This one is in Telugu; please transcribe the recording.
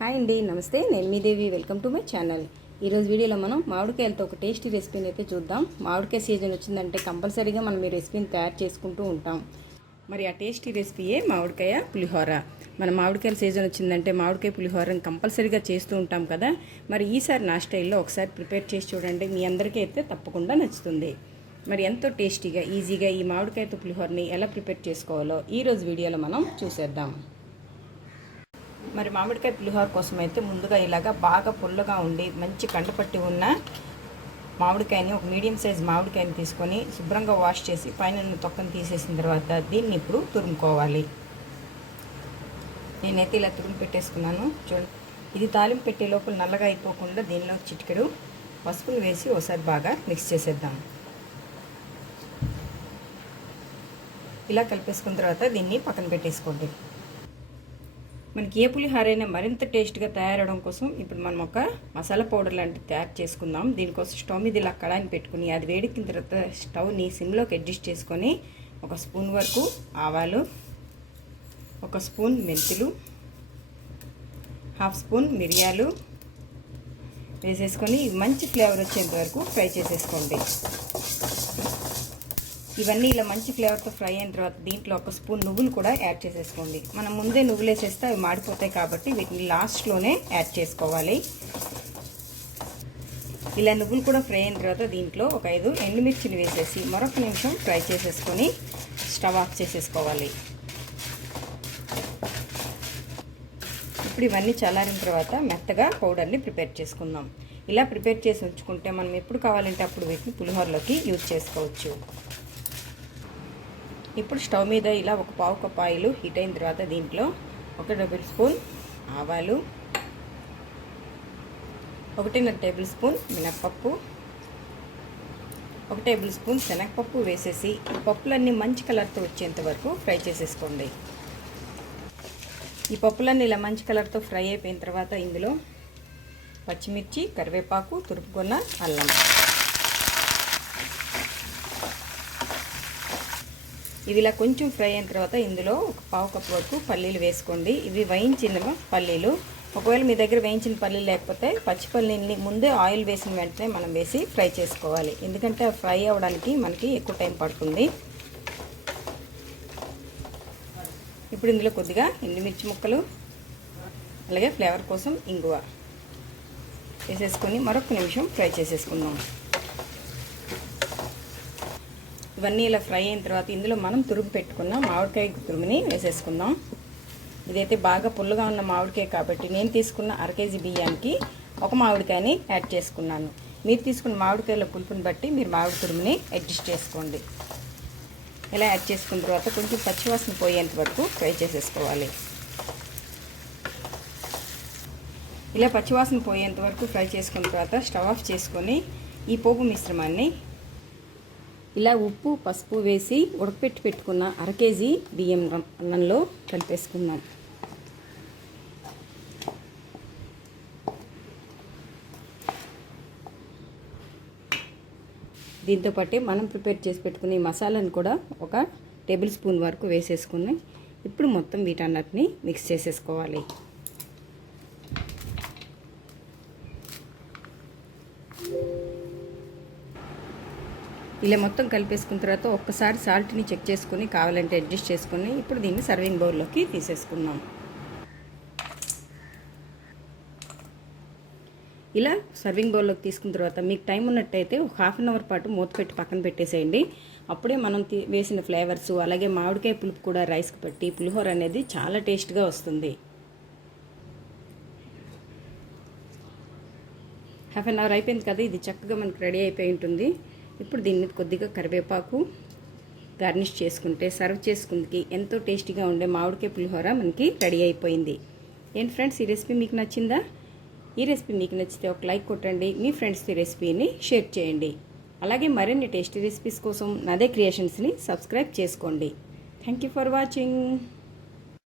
హాయ్ అండి నమస్తే. నేను మీ Devi. Welcome to my channel. ఈరోజు వీడియోలో మనం మామిడికాయలతో ఒక టేస్టీ రెసిపీని అయితే చూద్దాం. మామిడికాయ సీజన్ వచ్చిందంటే కంపల్సరీగా మనం ఈ రెసిపీని తయారు చేసుకుంటూ ఉంటాం. మరి ఆ టేస్టీ రెసిపీయే మామిడికాయ పులిహోర. మన మామిడికాయల సీజన్ వచ్చిందంటే మామిడికాయ పులిహోరని కంపల్సరీగా చేస్తూ ఉంటాం కదా. మరి ఈసారి నా స్టైల్లో ఒకసారి ప్రిపేర్ చేసి చూడండి. మీ అందరికీ అయితే తప్పకుండా నచ్చుతుంది. మరి ఎంతో టేస్టీగా ఈజీగా ఈ మామిడికాయతో పులిహోరని ఎలా ప్రిపేర్ చేసుకోవాలో ఈరోజు వీడియోలో మనం చూసేద్దాం. మరి మామిడికాయ పులిహోర కోసం అయితే ముందుగా ఇలాగా బాగా పుల్లగా ఉండి మంచి కండపట్టి ఉన్న మామిడికాయని ఒక మీడియం సైజ్ మామిడికాయని తీసుకొని శుభ్రంగా వాష్ చేసి పైన తొక్కను తీసేసిన తర్వాత దీన్ని ఇప్పుడు తురుముకోవాలి. నేనైతే ఇలా తురుము పెట్టేసుకున్నాను. చూడండి ఇది తాలింపు పెట్టే లోపల నల్లగా అయిపోకుండా దీనిలో చిటికెడు పసుపును వేసి ఒకసారి బాగా మిక్స్ చేసేద్దాం. ఇలా కలిపేసుకున్న తర్వాత దీన్ని పక్కన పెట్టేసుకోండి. మనకి ఏ పులిహారైనా మరింత టేస్ట్గా తయారవడం కోసం ఇప్పుడు మనం ఒక మసాలా పౌడర్ లాంటిది తయారు చేసుకుందాం. దీనికోసం స్టవ్ మీద ఇలా కడాయిని పెట్టుకుని అది వేడెక్కిన తర్వాత స్టవ్ని సిమ్లోకి అడ్జస్ట్ చేసుకొని ఒక స్పూన్ వరకు ఆవాలు ఒక స్పూన్ మెంతులు హాఫ్ స్పూన్ మిరియాలు వేసేసుకొని మంచి ఫ్లేవర్ వచ్చేంత వరకు ఫ్రై చేసేసుకోండి. ఇవన్నీ ఇలా మంచి ఫ్లేవర్తో ఫ్రై అయిన తర్వాత దీంట్లో ఒక స్పూన్ నువ్వులు కూడా యాడ్ చేసేసుకోండి. మనం ముందే నువ్వులు వేసేస్తే అవి మాడిపోతాయి కాబట్టి వీటిని లాస్ట్లోనే యాడ్ చేసుకోవాలి. ఇలా నువ్వులు కూడా ఫ్రై అయిన తర్వాత దీంట్లో ఒక ఐదు ఎండుమిర్చిని వేసేసి మరొక నిమిషం ఫ్రై చేసేసుకొని స్టవ్ ఆఫ్ చేసేసుకోవాలి. ఇప్పుడు ఇవన్నీ చల్లారిన తర్వాత మెత్తగా పౌడర్ని ప్రిపేర్ చేసుకుందాం. ఇలా ప్రిపేర్ చేసి ఉంచుకుంటే మనం ఎప్పుడు కావాలంటే అప్పుడు వీటిని పులిహోరలోకి యూజ్ చేసుకోవచ్చు. ఇప్పుడు స్టవ్ మీద ఇలా ఒక పావు కప్ ఆయిల్ హీట్ అయిన తర్వాత దీంట్లో ఒక టేబుల్ స్పూన్ ఆవాలు ఒకటిన్నర టేబుల్ స్పూన్ మినప్పప్పు ఒక టేబుల్ స్పూన్ శనగపప్పు వేసేసి ఈ పప్పులన్నీ మంచి కలర్తో వచ్చేంత వరకు ఫ్రై చేసేసుకోండి. ఈ పప్పులన్నీ ఇలా మంచి కలర్తో ఫ్రై అయిపోయిన తర్వాత ఇందులో పచ్చిమిర్చి కరివేపాకు తురుపుకున్న అల్లం. ఇవి ఇలా కొంచెం ఫ్రై అయిన తర్వాత ఇందులో ఒక పావు కప్పు వరకు పల్లీలు వేసుకోండి. ఇవి వేయించిన పల్లీలు. ఒకవేళ మీ దగ్గర వేయించిన పల్లీలు లేకపోతే పచ్చి పల్లీని ముందే ఆయిల్ వేసిన వెంటనే మనం వేసి ఫ్రై చేసుకోవాలి. ఎందుకంటే ఫ్రై అవ్వడానికి మనకి ఎక్కువ టైం పడుతుంది. ఇప్పుడు ఇందులో కొద్దిగా ఎండుమిర్చి ముక్కలు అలాగే ఫ్లేవర్ కోసం ఇంగువ వేసేసుకొని మరొక నిమిషం ఫ్రై చేసేసుకుందాం. ఇవన్నీ ఇలా ఫ్రై అయిన తర్వాత ఇందులో మనం తురుము పెట్టుకున్న మామిడికాయ తురుముని వేసేసుకుందాం. ఇదైతే బాగా పుల్లగా ఉన్న మామిడికాయ కాబట్టి నేను తీసుకున్న అర కేజీ బియ్యానికి ఒక మామిడికాయని యాడ్ చేసుకున్నాను. మీరు తీసుకున్న మామిడికాయల పులుపుని బట్టి మీరు మామిడి తురుముని అడ్జస్ట్ చేసుకోండి. ఇలా యాడ్ చేసుకున్న తర్వాత కొంచెం పచ్చివాసన పోయేంత వరకు ఫ్రై చేసేసుకోవాలి. ఇలా పచ్చివాసన పోయేంత వరకు ఫ్రై చేసుకున్న తర్వాత స్టవ్ ఆఫ్ చేసుకొని ఈ పోపు మిశ్రమాన్ని ఇలా ఉప్పు పసుపు వేసి ఉడకపెట్టి పెట్టుకున్న అర కేజీ బియ్యం అన్నంలో కలిపేసుకుందాం. దీంతో పాటు మనం ప్రిపేర్ చేసి పెట్టుకునే మసాలాను కూడా ఒక టేబుల్ స్పూన్ వరకు వేసేసుకుని ఇప్పుడు మొత్తం వీటన్నిటిని మిక్స్ చేసేసుకోవాలి. ఇలా మొత్తం కలిపేసుకున్న తర్వాత ఒక్కసారి సాల్ట్ని చెక్ చేసుకుని కావాలంటే అడ్జస్ట్ చేసుకుని ఇప్పుడు దీన్ని సర్వింగ్ బౌల్లోకి తీసేసుకుందాం. ఇలా సర్వింగ్ బౌల్లోకి తీసుకున్న తర్వాత మీకు టైం ఉన్నట్టయితే ఒక హాఫ్ అన్ అవర్ పాటు మూత పెట్టి పక్కన పెట్టేసేయండి. అప్పుడే మనం వేసిన ఫ్లేవర్స్ అలాగే మామిడికాయ పులుపు కూడా రైస్కి పెట్టి పులిహోర అనేది చాలా టేస్ట్గా వస్తుంది. హాఫ్ అన్ అవర్ అయిపోయింది కదా ఇది చక్కగా మనకు రెడీ అయిపోయి ఉంటుంది. ఇప్పుడు దీని మీద కొద్దిగా కరివేపాకు గార్నిష్ చేసుకుంటే సర్వ్ చేసుకుందికి ఎంతో టేస్టీగా ఉండే మామిడికాయ పులిహోర మనకి రెడీ అయిపోయింది. ఏంటి ఫ్రెండ్స్ ఈ రెసిపీ మీకు నచ్చిందా? ఈ రెసిపీ మీకు నచ్చితే ఒక లైక్ కొట్టండి మీ ఫ్రెండ్స్ ఈ రెసిపీని షేర్ చేయండి. అలాగే మరిన్ని టేస్టీ రెసిపీస్ కోసం నదే క్రియేషన్స్ని సబ్స్క్రైబ్ చేసుకోండి. Thank you for watching.